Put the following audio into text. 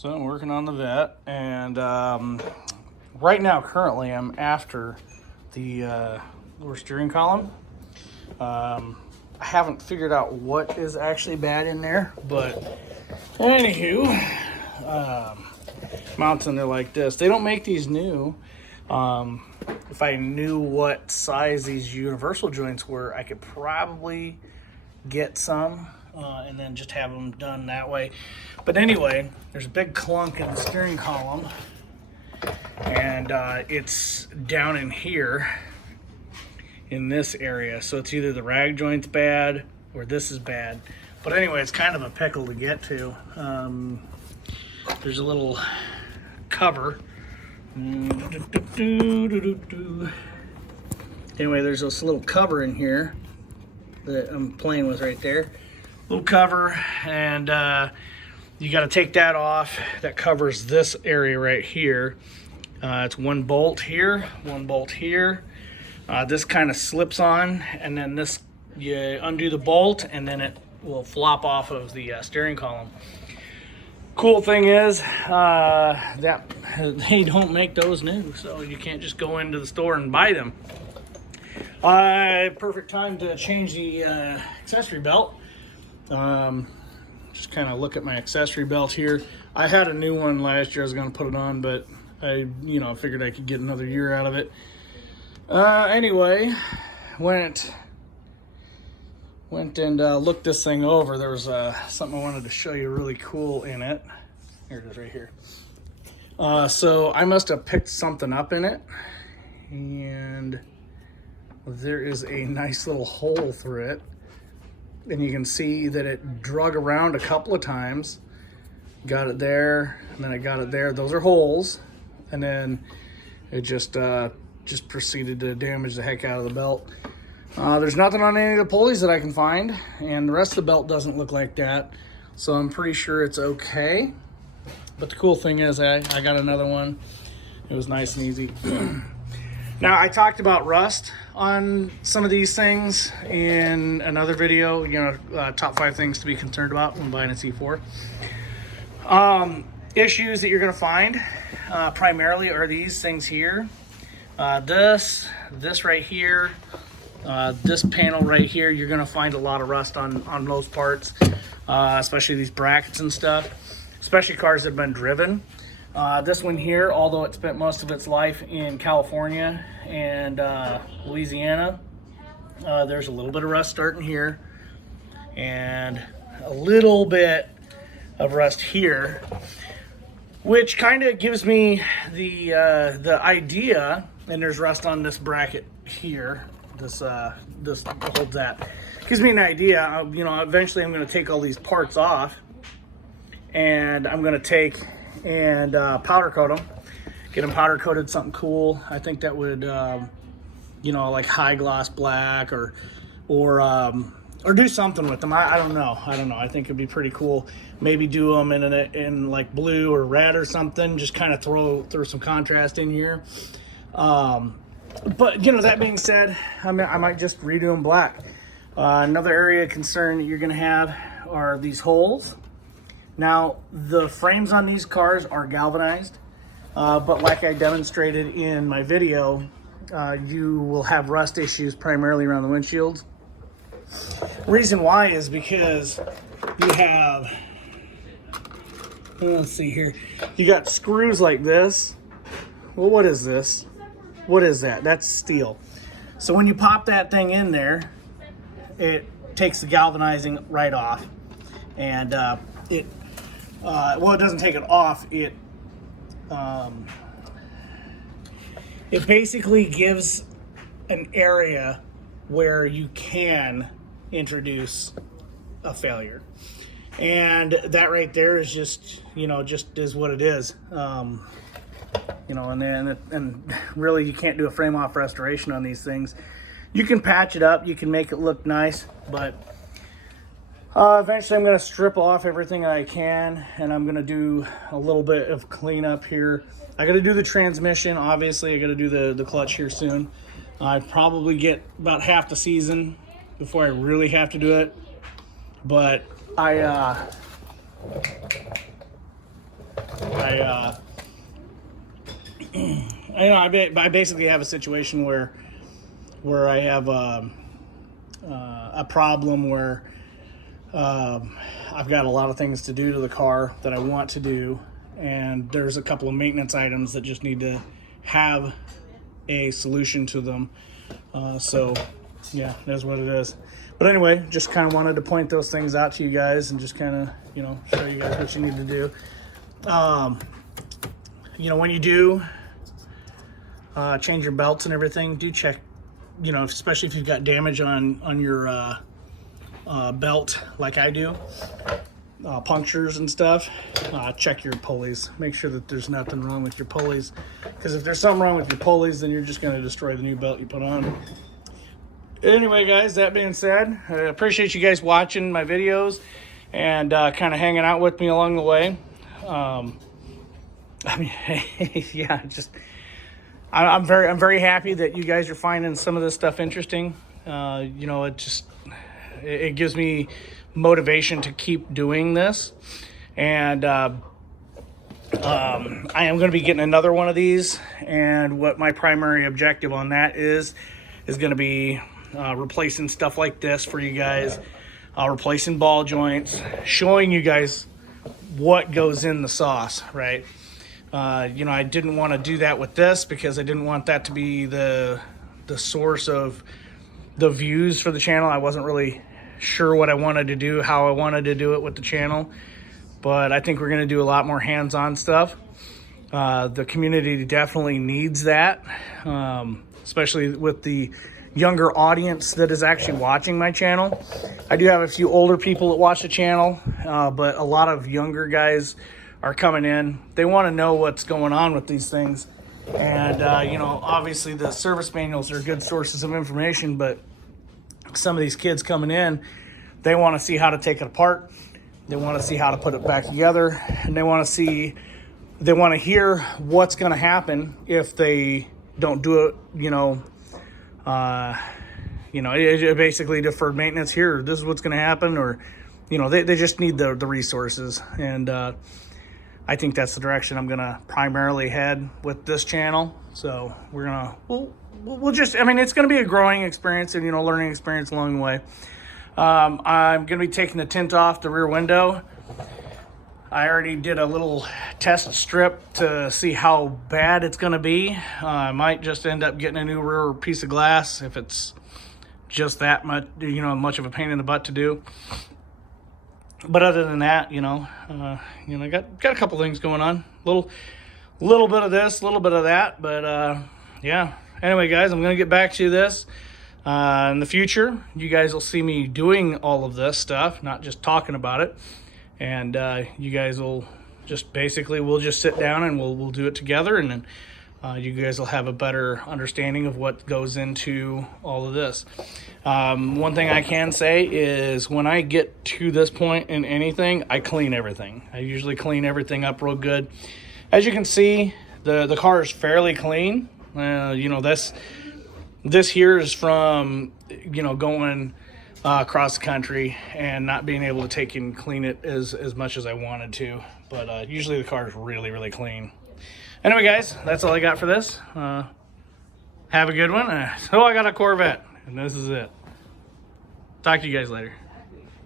So I'm working on the Vet, and right now, currently, I'm after the lower steering column. I haven't figured out what is actually bad in there, but anywho, mounts in there like this. They don't make these new. If I knew what size these universal joints were, I could probably get some and then just have them done that way. But anyway, there's a big clunk in the steering column, and it's down in here in this area. So it's either the rag joint's bad or this is bad. But anyway, it's kind of a pickle to get to. There's a little cover. Anyway, there's this little cover in here that I'm playing with right there. Little cover, and you got to take that off. That covers this area right here. It's one bolt here, one bolt here. This kind of slips on, and then this, you undo the bolt, and then it will flop off of the steering column. Cool thing is that they don't make those new, so you can't just go into the store and buy them. Perfect time to change the accessory belt. Just kind of look at my accessory belt here. I had a new one last year. I was going to put it on, but I figured I could get another year out of it. Anyway, went and looked this thing over. There was something I wanted to show you really cool in it. Here it is right here. So I must have picked something up in it, and there is a nice little hole through it. And you can see that it drug around a couple of times. Got it there, and then I got it there. Those are holes. And then it just proceeded to damage the heck out of the belt. There's nothing on any of the pulleys that I can find, and the rest of the belt doesn't look like that. So I'm pretty sure it's okay. But the cool thing is I got another one. It was nice and easy. Now, I talked about rust on some of these things in another video, top 5 things to be concerned about when buying a C4. Issues that you're going to find primarily are these things here. This right here, this panel right here, you're going to find a lot of rust on those parts, especially these brackets and stuff, especially cars that have been driven. This one here, although it spent most of its life in California and Louisiana, there's a little bit of rust starting here and a little bit of rust here, which kind of gives me the idea. And there's rust on this bracket here. This holds that. Gives me an idea. Eventually I'm going to take all these parts off, and I'm going to take and powder coat them, get them powder coated something cool. I think that would, like high gloss black or do something with them. I don't know. I think it'd be pretty cool. Maybe do them in like blue or red or something. Just kind of throw some contrast in here. But that being said, I might just redo them black. Another area of concern that you're going to have are these holes. Now, the frames on these cars are galvanized, but like I demonstrated in my video, you will have rust issues primarily around the windshields. Reason why is because you have, let's see here, you got screws like this. Well, what is this? What is that? That's steel. So when you pop that thing in there, it takes the galvanizing right off, and it doesn't take it off. It basically gives an area where you can introduce a failure, and that right there is just is what it is. And really you can't do a frame off restoration on these things. You can patch it up, you can make it look nice, but eventually I'm going to strip off everything I can, and I'm going to do a little bit of cleanup here. I got to do the transmission, obviously. I got to do the clutch here soon. I probably get about half the season before I really have to do it, but I basically have a situation where I have a problem where I've got a lot of things to do to the car that I want to do, and there's a couple of maintenance items that just need to have a solution to them. So yeah, that's what it is. But anyway, just kind of wanted to point those things out to you guys and just kind of, you know, show you guys what you need to do. You know, when you do change your belts and everything, do check, you know, especially if you've got damage on your belt like I do, punctures and stuff, check your pulleys. Make sure that there's nothing wrong with your pulleys, because if there's something wrong with your pulleys, then you're just going to destroy the new belt you put on. Anyway, guys, that being said, I appreciate you guys watching my videos and kind of hanging out with me along the way. I mean, yeah, just I'm very happy that you guys are finding some of this stuff interesting. You know, it gives me motivation to keep doing this, and I am going to be getting another one of these, and what my primary objective on that is going to be replacing stuff like this for you guys, replacing ball joints, showing you guys what goes in the sauce, right? You know, I didn't want to do that with this because I didn't want that to be the source of the views for the channel. I wasn't really sure what I wanted to do, how I wanted to do it with the channel, but I think we're going to do a lot more hands-on stuff. The community definitely needs that, especially with the younger audience that is actually watching my channel. I do have a few older people that watch the channel, but a lot of younger guys are coming in. They want to know what's going on with these things, and you know, obviously the service manuals are good sources of information, but some of these kids coming in, they want to see how to take it apart, they want to see how to put it back together, and they want to hear what's going to happen if they don't do it. It basically deferred maintenance. Here, this is what's going to happen, or you know, they just need the resources, and I think that's the direction I'm going to primarily head with this channel. So we'll just, I mean, it's going to be a growing experience and, you know, learning experience along the way. I'm going to be taking the tint off the rear window. I already did a little test strip to see how bad it's going to be. I might just end up getting a new rear piece of glass if it's just that much, you know, much of a pain in the butt to do. But other than that, you know, got a couple things going on. Little bit of this, a little bit of that, but yeah. Anyway, guys, I'm gonna get back to this. In the future, you guys will see me doing all of this stuff, not just talking about it. And you guys will just basically, we'll just sit down and we'll do it together, and then you guys will have a better understanding of what goes into all of this. One thing I can say is when I get to this point in anything, I clean everything. I usually clean everything up real good. As you can see, the car is fairly clean. You know, this here is from, you know, going across the country and not being able to take and clean it as much as I wanted to. But usually the car is really, really clean. Anyway, guys, that's all I got for this. Have a good one. So I got a Corvette, and this is it. Talk to you guys later.